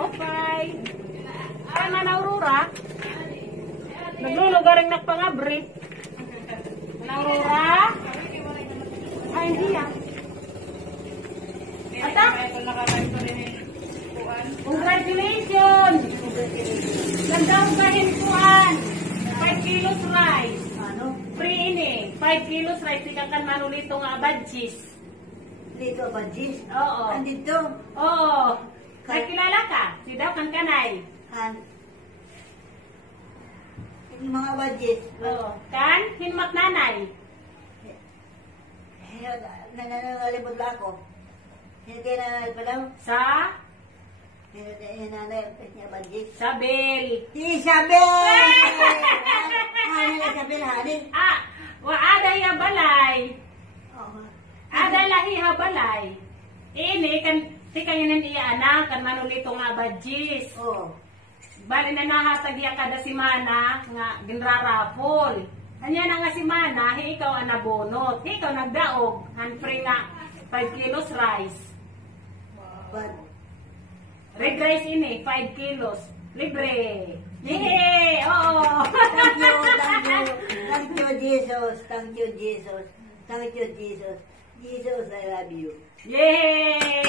Okay. Ano na Aurora? Naglulugar rin nagpangabrit. Aurora? Ay, hindi yan. Ata? Congratulations! Ganda ang kahintuan. 5 kilos rice. Ano? Free ini. 5 kilos rice. Ikaw kan manulito nga badgis. Dito ba, Jis? Oo. Andito? Oo. Nakilala ka? Si daw kan kanay. Yung mga budget. Oo. Kan? Hinmat nanay. Nanangalibot lang ako. Hindi na pa daw. Sa? Hinanay niya budget. Sabel. Isabel! Ano na Isabel, honey? Ah, ada ya balay. Oo. Ada lahi ha balay. Ini kan ti kanyanan iya anak kan manulito nga badjis. Oo. Bali na nahatag iya kada simana nga ginrarapol. Anya na nga simana, hi ikaw ang nabonot. Hi ikaw nagdaog, han free nga 5 kilos rice. But, Red rice ini 5 kilos. Libre. Yehey! Oo! thank you, thank you. Thank you, Jesus. Thank you, Jesus. Thank you, Jesus. Jesus, I love you. Yay!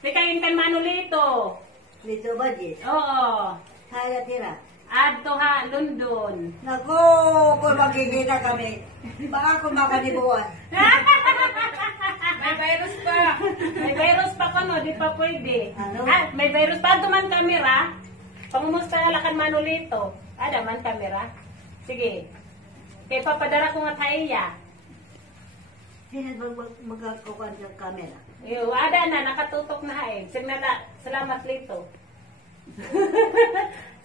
Tikayin kan manulito. Dito ba, Jis? Oo. Kaya tira. Adto ha, London. Naku, kung makikita kami, baka kumakanibuan. May virus pa. May virus pa ko, no? Di pa pwede. Ano? Ah, may virus pa. Duman kamera. Pangumusta nga lakan manulito. Ada man kamera. Sige. Kaya papadara ko nga tayo. Sino magkakukan sa camera? Yo, ada na, nakatutok na eh. Sige na, salamat lito.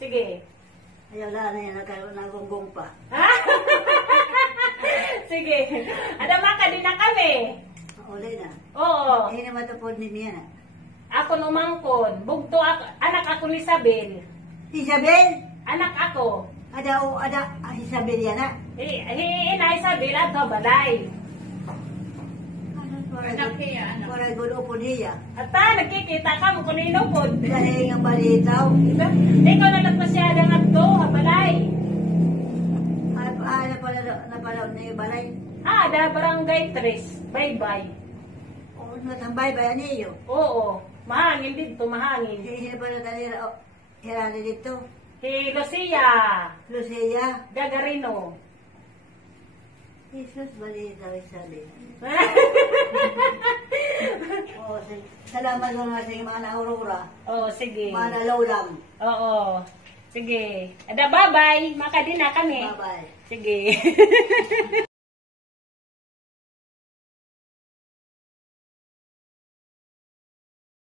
Sige. Ayaw lang na yan, nagunggong pa. Sige. Ada maka din na kami. Uli na. Oo. Hindi naman ito po niya na. Ako numangkon. Bugto ako. Anak ako ni Isabel. Isabel? Anak ako. Ada, Isabel yan na. Na Isabel at balay. Para gulo po niya. At nagkikita ka mo kung inupod. Dahil ang balitaw. Ikaw na nagpasyadang at to, balay. Napalaw na yung balay. Da barangay 3. Bye-bye. O, natambay ba yan iyo? Oo. Mahangin dito, mahangin. Hindi pa na kanila, hirani dito. Si Lucia. Lucia. Gagarino. Jesus, balitaw Isabel. Salamat nga sa mga na-aurora. Oo, sige. Mga nalawlang. Oo. Sige. Ada bye-bye. Makadina kami. Bye-bye. Sige.